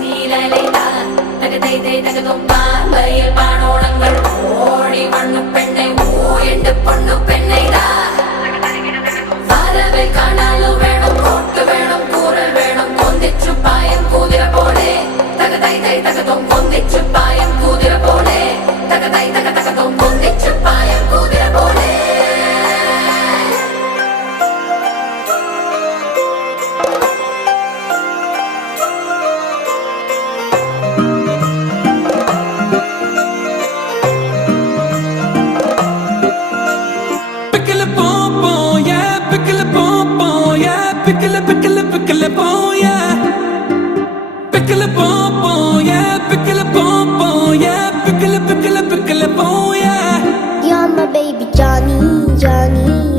நீலலைதான் தகதை தகதும் பார்வையில் பானோளங்கள் ஓடி மண்ணு பெண்ணை ஊயண்டு பொண்ணு பெண்ணை தான் வரவை காணாலும் வேணும் கோட்டு வேணும் கூறல் வேணும் கொந்திச்சு பாயம் கூதிர போலே தகதை தகதும் கொந்திச்சு பாயம் கூதிர போலே தகதை தகதும் கொந்திச்சு பாயம் கூதிர போலே Pickle, pickle, pickle, pom, yeah. Pickle, pom, pom, yeah. Pickle, pom, pom, yeah. Pickle, pickle, pickle, pom, yeah. You're my baby Johnny, Johnny.